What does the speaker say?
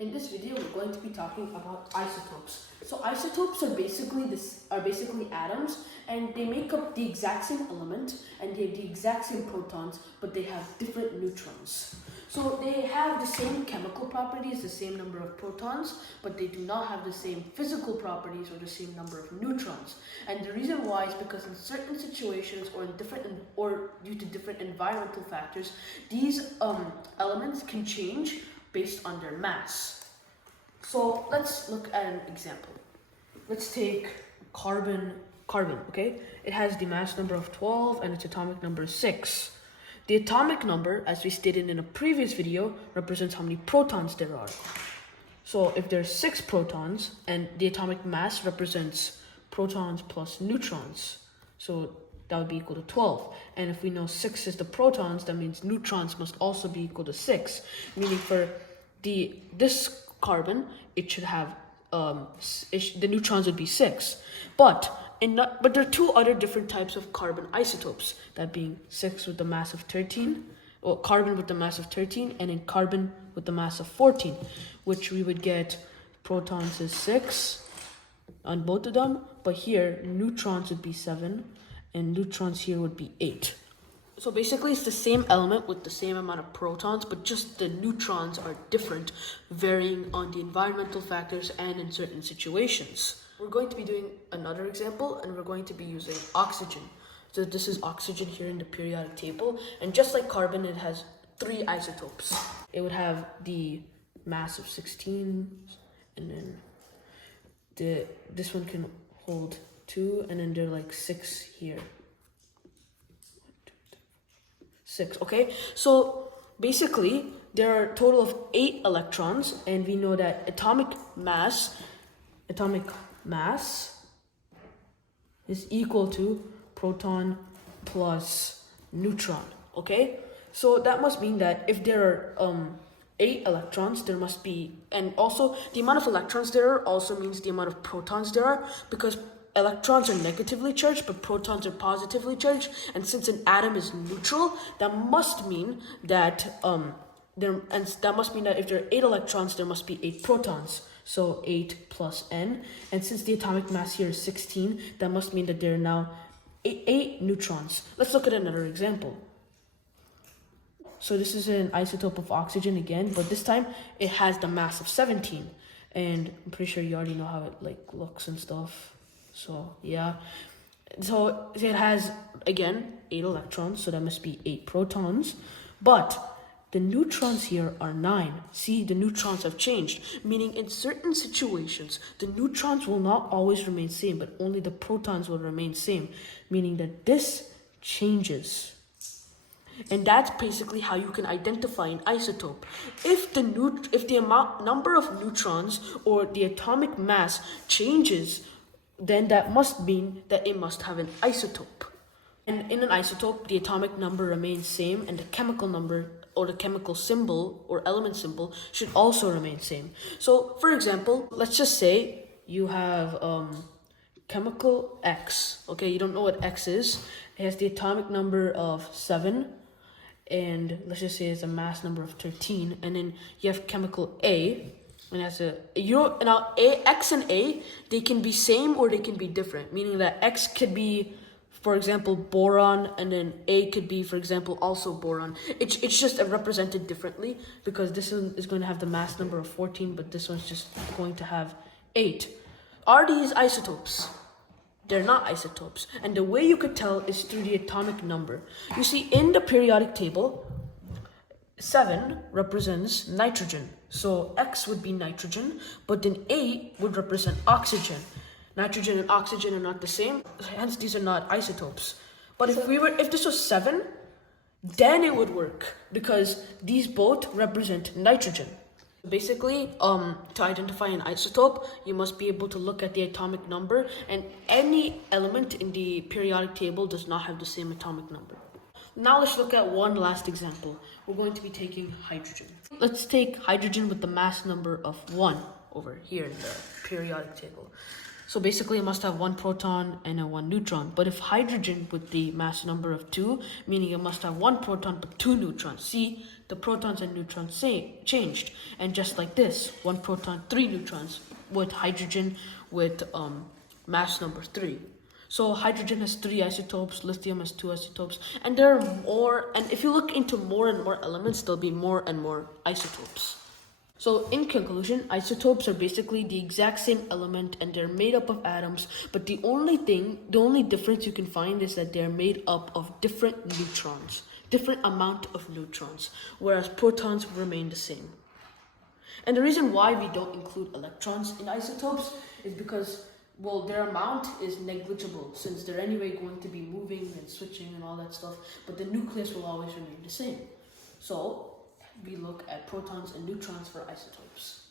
In this video, we're going to be talking about isotopes. So isotopes are basically atoms, and they make up the exact same element, and they have the exact same protons, but they have different neutrons. So they have the same chemical properties, the same number of protons, but they do not have the same physical properties or the same number of neutrons. And the reason why is because in certain situations or due to different environmental factors, these elements can change based on their mass. So let's look at an example. Let's take carbon, okay? It has the mass number of 12 and its atomic number is 6. The atomic number, as we stated in a previous video, represents how many protons there are. So if there's 6 protons and the atomic mass represents protons plus neutrons, so that would be equal to 12. And if we know 6 is the protons, that means neutrons must also be equal to 6. Meaning for this carbon, it should have, the neutrons would be 6. But there are two other different types of carbon isotopes, that being 6 with the mass of 13, or carbon with the mass of 13, and then carbon with the mass of 14, which we would get protons is 6 on both of them, but here neutrons would be 7, and neutrons here would be 8. So basically it's the same element with the same amount of protons, but just the neutrons are different, varying on the environmental factors and in certain situations. We're going to be doing another example, and we're going to be using oxygen. So this is oxygen here in the periodic table, and just like carbon, it has 3 isotopes. It would have the mass of 16, and then this one can hold 2, and then there are like 6 here. 6, okay? So basically, there are a total of 8 electrons, and we know that atomic mass is equal to proton plus neutron, okay? So that must mean that if there are 8 electrons, there must be, and also the amount of electrons there are also means the amount of protons there are, because electrons are negatively charged, but protons are positively charged. And since an atom is neutral, that must mean that if there are 8 electrons, there must be 8 protons. So 8 plus n. And since the atomic mass here is 16, that must mean that there are now 8 neutrons. Let's look at another example. So this is an isotope of oxygen again, but this time it has the mass of 17. And I'm pretty sure you already know how it looks and stuff. So yeah, so it has again 8 electrons, so that must be 8 protons, but the neutrons here are 9. See, the neutrons have changed, meaning in certain situations the neutrons will not always remain same, but only the protons will remain same, meaning that this changes. And that's basically how you can identify an isotope. If the number of neutrons or the atomic mass changes, then that must mean that it must have an isotope. And in an isotope, the atomic number remains same, and the chemical number or the chemical symbol or element symbol should also remain same. So for example, let's just say you have chemical X. Okay, you don't know what X is. It has the atomic number of 7, and let's just say it's a mass number of 13, and then you have chemical A. And that's X and A, they can be same or they can be different, meaning that X could be, for example, boron, and then A could be, for example, also boron. It's just represented differently, because this one is going to have the mass number of 14, but this one's just going to have 8. Are these isotopes? They're not isotopes. And the way you could tell is through the atomic number. You see, in the periodic table, 7 represents nitrogen. So X would be nitrogen, but then 8 would represent oxygen. Nitrogen and oxygen are not the same, hence these are not isotopes. But if this was 7, then it would work, because these both represent nitrogen. Basically, to identify an isotope, you must be able to look at the atomic number, and any element in the periodic table does not have the same atomic number. Now let's look at one last example. We're going to be taking hydrogen. Let's take hydrogen with the mass number of 1 over here in the periodic table. So basically it must have 1 proton and 1 neutron. But if hydrogen with the mass number of 2, meaning it must have 1 proton but 2 neutrons. See, the protons and neutrons changed. And just like this, 1 proton, 3 neutrons, with hydrogen with mass number 3. So hydrogen has 3 isotopes, lithium has 2 isotopes, and there are more, and if you look into more and more elements, there'll be more and more isotopes. So in conclusion, isotopes are basically the exact same element and they're made up of atoms, but the only difference you can find is that they're made up of different neutrons, different amount of neutrons, whereas protons remain the same. And the reason why we don't include electrons in isotopes is because, well, their amount is negligible since they're anyway going to be moving and switching and all that stuff, but the nucleus will always remain the same. So we look at protons and neutrons for isotopes.